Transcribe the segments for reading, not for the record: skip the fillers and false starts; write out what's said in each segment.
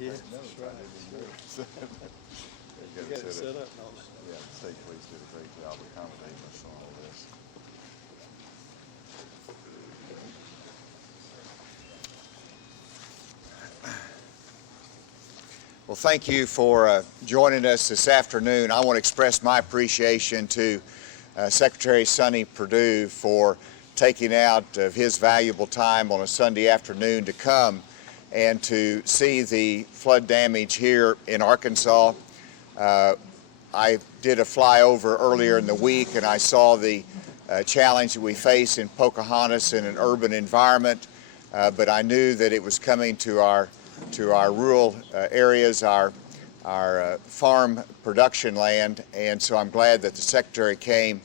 Yeah, that's right. You got it set up, don't Yeah, the state police did a great job accommodating us on all this. Well, thank you for joining us this afternoon. I want to express my appreciation to Secretary Sonny Perdue for taking out of his valuable time on a Sunday afternoon to come and to see the flood damage here in Arkansas. I did a flyover earlier in the week and I saw the challenge that we face in Pocahontas in an urban environment, but I knew that it was coming to our rural areas, our farm production land, and so I'm glad that the Secretary came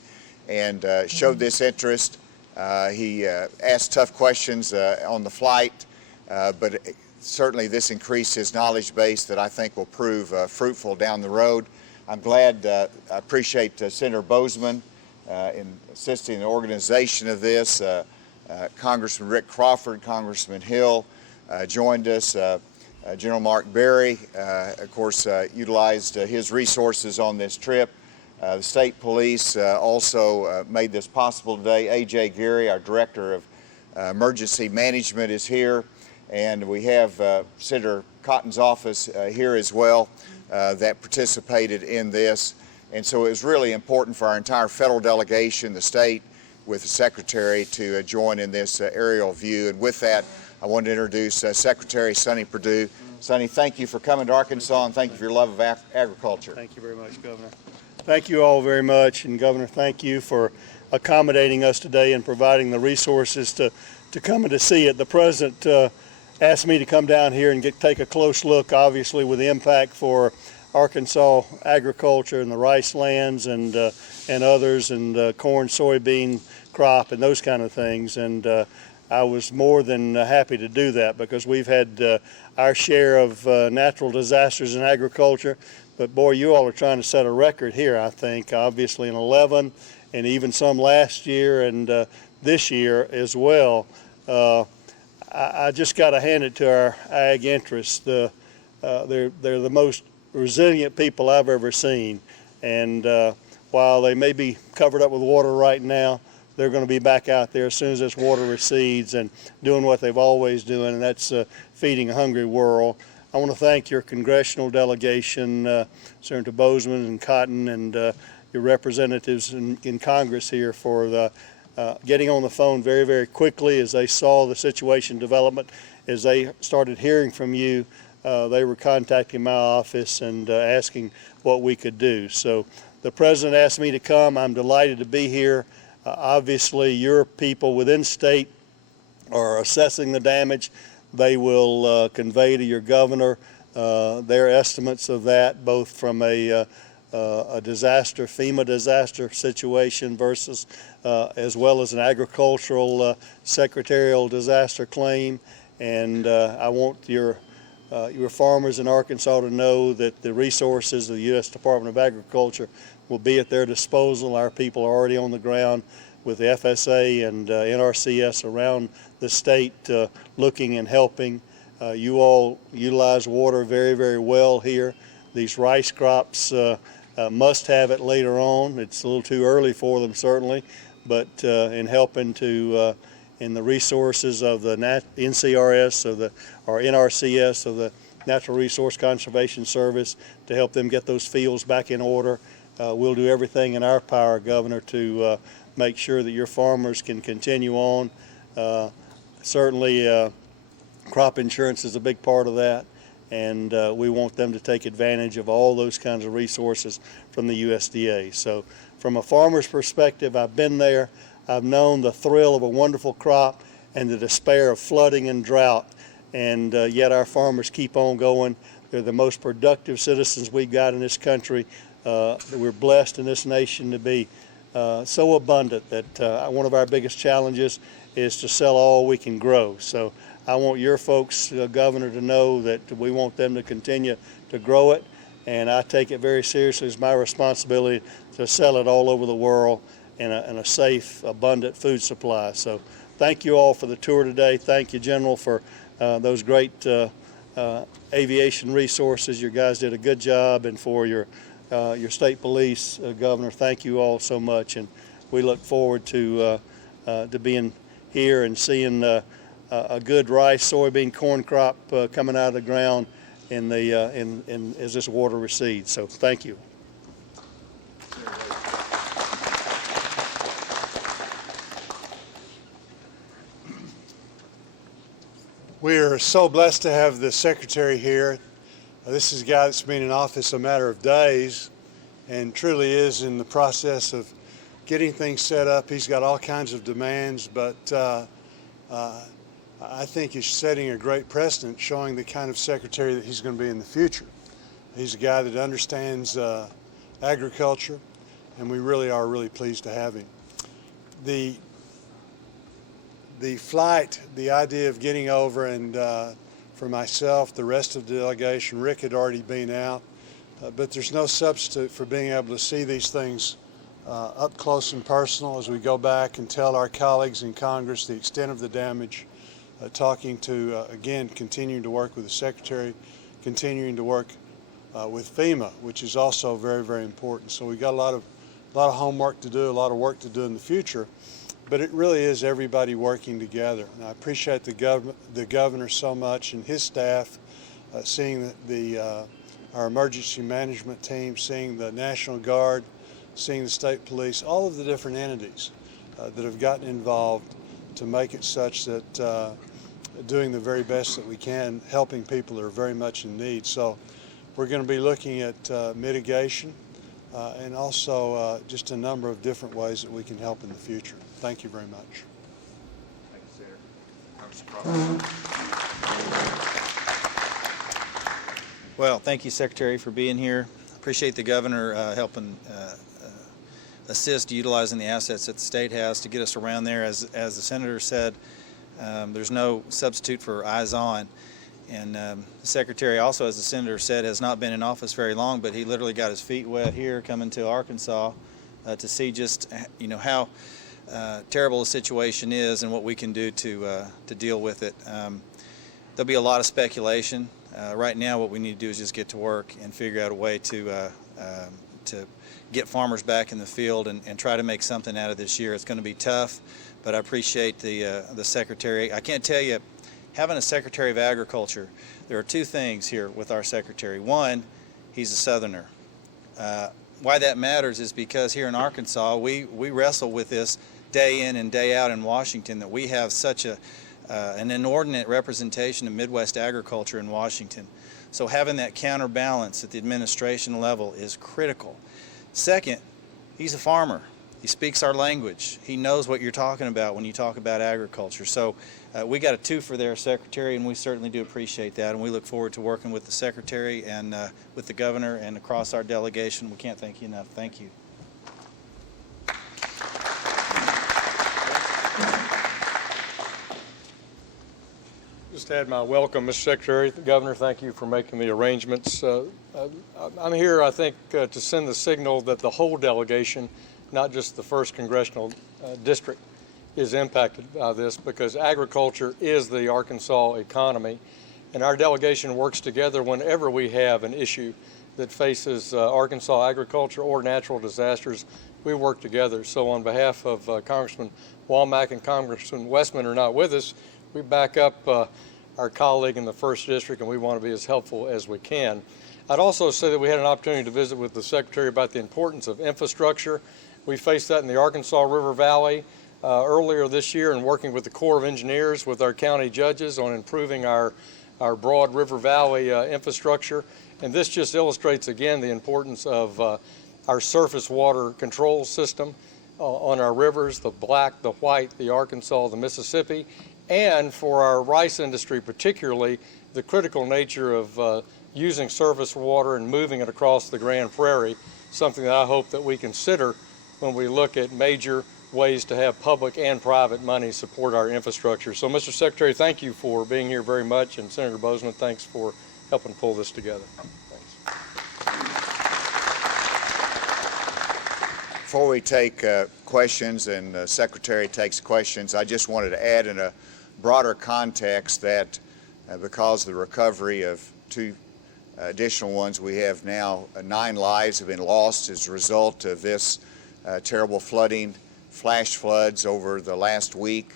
and showed this interest. He asked tough questions on the flight, but certainly this increased his knowledge base that I think will prove fruitful down the road. I'm glad, I appreciate Senator Boozman in assisting the organization of this. Congressman Rick Crawford, Congressman Hill joined us. General Mark Berry, of course, utilized his resources on this trip. The state police also made this possible today. A.J. Geary, our Director of Emergency Management, is here, and we have Senator Cotton's office here as well that participated in this. And so it was really important for our entire federal delegation, the state, with the Secretary to join in this aerial view. And with that, I want to introduce Secretary Sonny Perdue. Sonny, thank you for coming to Arkansas, and thank you for your love of agriculture. Thank you very much, Governor. Thank you all very much, and Governor, thank you for accommodating us today and providing the resources to come and to see it. The President asked me to come down here and take a close look, obviously, with the impact for Arkansas agriculture and the rice lands and others, and corn, soybean crop and those kind of things. And I was more than happy to do that because we've had our share of natural disasters in agriculture. But boy, you all are trying to set a record here, I think, obviously in 11 and even some last year and this year as well. I just got to hand it to our ag interests. They're the most resilient people I've ever seen. And while they may be covered up with water right now, they're going to be back out there as soon as this water recedes and doing what they've always done, and that's feeding a hungry world. I want to thank your congressional delegation, Senator Boozman and Cotton, and your representatives in Congress here for getting on the phone very, very quickly as they saw the situation development. As they started hearing from you, they were contacting my office and asking what we could do. So the President asked me to come. I'm delighted to be here. Obviously, your people within state are assessing the damage. They will convey to your governor their estimates of that, both from a disaster, FEMA disaster situation versus as well as an agricultural secretarial disaster claim. And I want your farmers in Arkansas to know that the resources of the U.S. Department of Agriculture will be at their disposal. Our people are already on the ground with the FSA and NRCS around the state looking and helping. You all utilize water very, very well here. These rice crops must have it later on. It's a little too early for them, certainly, but in helping to in the resources of the NCRS or NRCS, of the Natural Resource Conservation Service, to help them get those fields back in order. We'll do everything in our power, Governor, to make sure that your farmers can continue on. Certainly, crop insurance is a big part of that, and we want them to take advantage of all those kinds of resources from the USDA. So from a farmer's perspective, I've been there. I've known the thrill of a wonderful crop and the despair of flooding and drought, and yet our farmers keep on going. They're the most productive citizens we've got in this country. We're blessed in this nation to be so abundant that one of our biggest challenges is to sell all we can grow. So I want your folks, Governor, to know that we want them to continue to grow it, and I take it very seriously as my responsibility to sell it all over the world in a safe, abundant food supply. So thank you all for the tour today. Thank you, General, for those great aviation resources. You guys did a good job, and for your state police, Governor, thank you all so much, and we look forward to being here and seeing a good rice, soybean, corn crop coming out of the ground as this water recedes. So thank you. We are so blessed to have the Secretary here. This is a guy that's been in office a matter of days and truly is in the process of getting things set up. He's got all kinds of demands, but I think he's setting a great precedent, showing the kind of secretary that he's going to be in the future. He's a guy that understands agriculture, and we really are pleased to have him. The flight, the idea of getting over, and for myself, the rest of the delegation, Rick had already been out, but there's no substitute for being able to see these things up close and personal as we go back and tell our colleagues in Congress the extent of the damage, talking to, again, continuing to work with the Secretary, continuing to work with FEMA, which is also very important. So we've got a lot of homework to do, a lot of work to do in the future, but it really is everybody working together. And I appreciate the governor so much and his staff, seeing our emergency management team, seeing the National Guard, seeing the state police, all of the different entities that have gotten involved to make it such that doing the very best that we can, helping people that are very much in need. So we're going to be looking at mitigation and also just a number of different ways that we can help in the future. Thank you very much. Thank you, Senator. Congressman Crawford. Well, thank you, Secretary, for being here. Appreciate the governor helping assist utilizing the assets that the state has to get us around there. As the senator said, there's no substitute for eyes on. And the Secretary also, as the senator said, has not been in office very long, but he literally got his feet wet here coming to Arkansas to see just how terrible the situation is and what we can do to deal with it. There'll be a lot of speculation. Right now, what we need to do is just get to work and figure out a way to get farmers back in the field and try to make something out of this year. It's going to be tough, but I appreciate the Secretary. I can't tell you, having a Secretary of Agriculture, there are two things here with our Secretary. One, he's a Southerner. Why that matters is because here in Arkansas, we wrestle with this day in and day out in Washington, that we have such an inordinate representation of Midwest agriculture in Washington. So having that counterbalance at the administration level is critical. Second, he's a farmer. He speaks our language. He knows what you're talking about when you talk about agriculture. So we got a twofer there, Secretary, and we certainly do appreciate that. And we look forward to working with the Secretary and with the governor and across our delegation. We can't thank you enough. Thank you. Just add my welcome, Mr. Secretary. Governor, thank you for making the arrangements. I'm here, I think, to send the signal that the whole delegation, not just the 1st Congressional District, is impacted by this, because agriculture is the Arkansas economy, and our delegation works together whenever we have an issue that faces Arkansas agriculture or natural disasters. We work together. So on behalf of Congressman Womack and Congressman Westerman are not with us, we back up our colleague in the 1st District, and we want to be as helpful as we can. I'd also say that we had an opportunity to visit with the Secretary about the importance of infrastructure. We faced that in the Arkansas River Valley earlier this year, and working with the Corps of Engineers, with our county judges on improving our broad River Valley infrastructure. And this just illustrates again the importance of our surface water control system on our rivers, the Black, the White, the Arkansas, the Mississippi, and for our rice industry particularly, the critical nature of using surface water and moving it across the Grand Prairie, something that I hope that we consider when we look at major ways to have public and private money support our infrastructure. So, Mr. Secretary, thank you for being here very much, and Senator Boozman, thanks for helping pull this together. Thanks. Before we take questions and the Secretary takes questions, I just wanted to add in a broader context that because of the recovery of two additional ones. We have now 9 lives have been lost as a result of this terrible flooding, flash floods over the last week.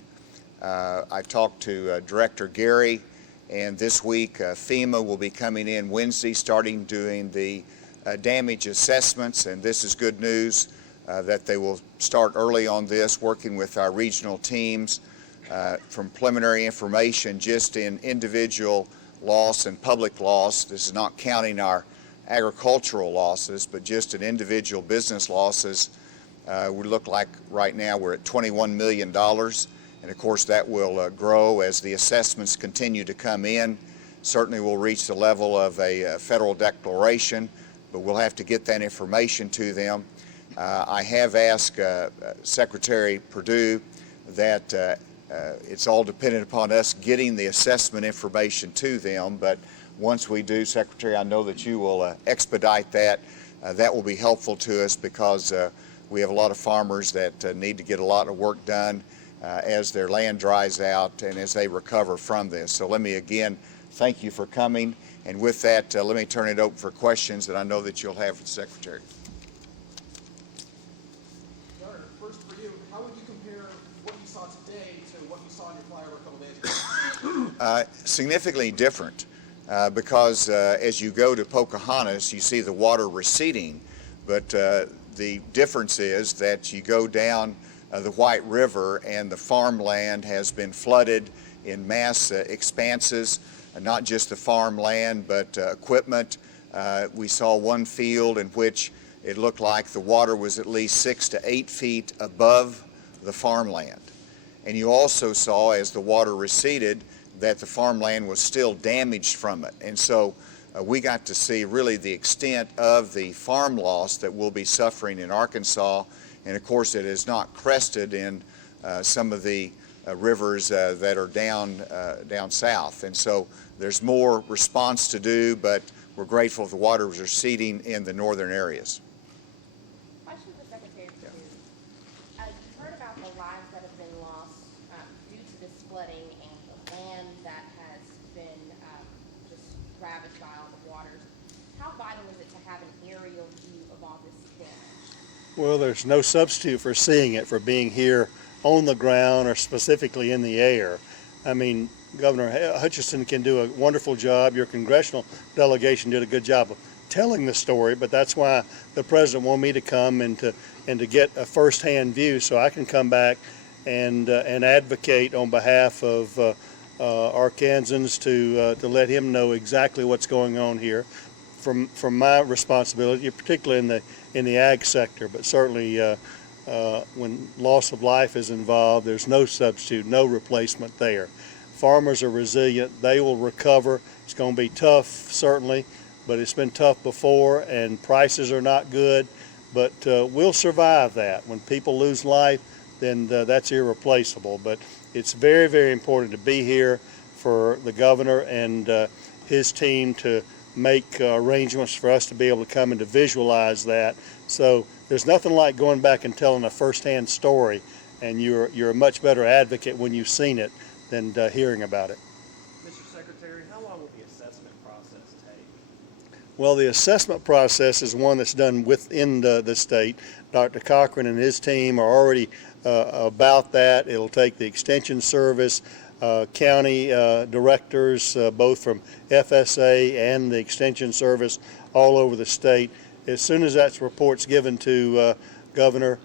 I talked to Director Gary, and this week FEMA will be coming in Wednesday, starting doing the damage assessments, and this is good news that they will start early on this, working with our regional teams. From preliminary information just in individual loss and public loss, this is not counting our agricultural losses, but just in individual business losses, we look like right now we're at $21 million. And of course that will grow as the assessments continue to come in. Certainly we'll reach the level of a federal declaration, but we'll have to get that information to them. I have asked Secretary Perdue that it's all dependent upon us getting the assessment information to them, but once we do, Secretary, I know that you will expedite that. That will be helpful to us because we have a lot of farmers that need to get a lot of work done as their land dries out and as they recover from this. So let me again thank you for coming, and with that let me turn it open for questions that I know that you'll have for the Secretary. Governor, first for you, how would you compare what you saw today to what you saw in your flyover a couple days ago? Significantly different because as you go to Pocahontas you see the water receding, but the difference is that you go down the White River and the farmland has been flooded in mass expanses, not just the farmland but equipment. We saw one field in which it looked like the water was at least 6 to 8 feet above the farmland. And you also saw as the water receded that the farmland was still damaged from it. And so we got to see really the extent of the farm loss that we'll be suffering in Arkansas. And of course it is not crested in some of the rivers that are down south. And so there's more response to do, but we're grateful the water is receding in the northern areas. Question for Secretary Perdue. You've heard about the lives that have been lost due to this flooding and the land that has been just ravaged by all the waters. How vital is it to have an aerial view of all this damage? Well, there's no substitute for seeing it, for being here on the ground or specifically in the air. I mean, Governor Hutchinson can do a wonderful job. Your congressional delegation did a good job of telling the story, but that's why the president wanted me to come and to get a first-hand view so I can come back and advocate on behalf of Arkansans to let him know exactly what's going on here from my responsibility, particularly in the ag sector, but certainly when loss of life is involved, there's no substitute, no replacement there. Farmers are resilient. They will recover. It's going to be tough, certainly, but it's been tough before, and prices are not good, but we'll survive that. When people lose life, then that's irreplaceable. But it's very, very important to be here for the governor and his team to make arrangements for us to be able to come and to visualize that. So there's nothing like going back and telling a first-hand story, and you're a much better advocate when you've seen it than hearing about it. Mr. Secretary, how long will the assessment process take? Well, the assessment process is one that's done within the state. Dr. Cochran and his team are already about that. It'll take the Extension Service, county directors, both from FSA and the Extension Service all over the state. As soon as that report's given to Governor,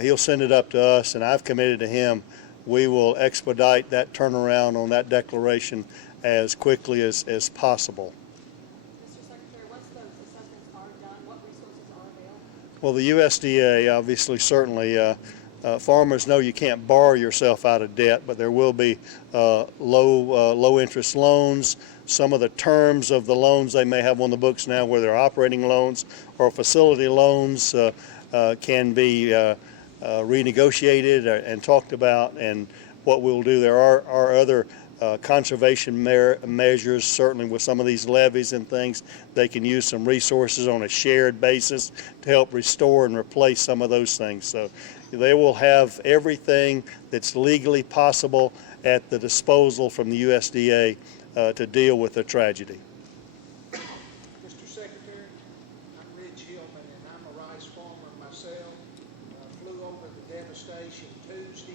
he'll send it up to us, and I've committed to him. We will expedite that turnaround on that declaration as quickly as possible. Mr. Secretary, once those assessments are done, what resources are available? Well, the USDA, obviously, certainly, farmers know you can't borrow yourself out of debt, but there will be low interest loans. Some of the terms of the loans they may have on the books now, where they're operating loans or facility loans, can be renegotiated and talked about. And what we'll do, there are other conservation measures, certainly with some of these levees and things. They can use some resources on a shared basis to help restore and replace some of those things. So they will have everything that's legally possible at the disposal from the USDA to deal with the tragedy. Mr. Secretary, I'm Ridge Hillman, and I'm a rice farmer myself. Flew over the devastation Tuesday.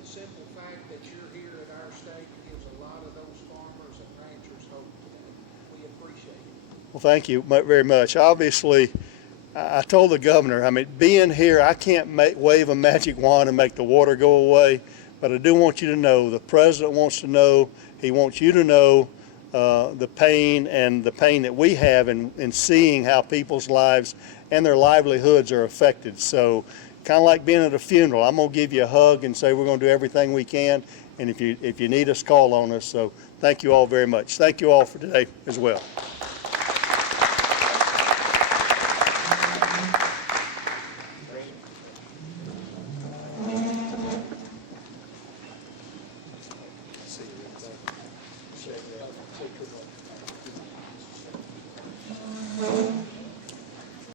The simple fact that you're here at our state gives a lot of those farmers and ranchers hope today. We appreciate it. Well, thank you very much. Obviously, I told the governor, I mean, being here, I can't wave a magic wand and make the water go away, but I do want you to know, the president wants to know, he wants you to know the pain and the pain that we have in seeing how people's lives and their livelihoods are affected. So kind of like being at a funeral, I'm going to give you a hug and say we're going to do everything we can, and if you need us, call on us. So thank you all very much. Thank you all for today as well.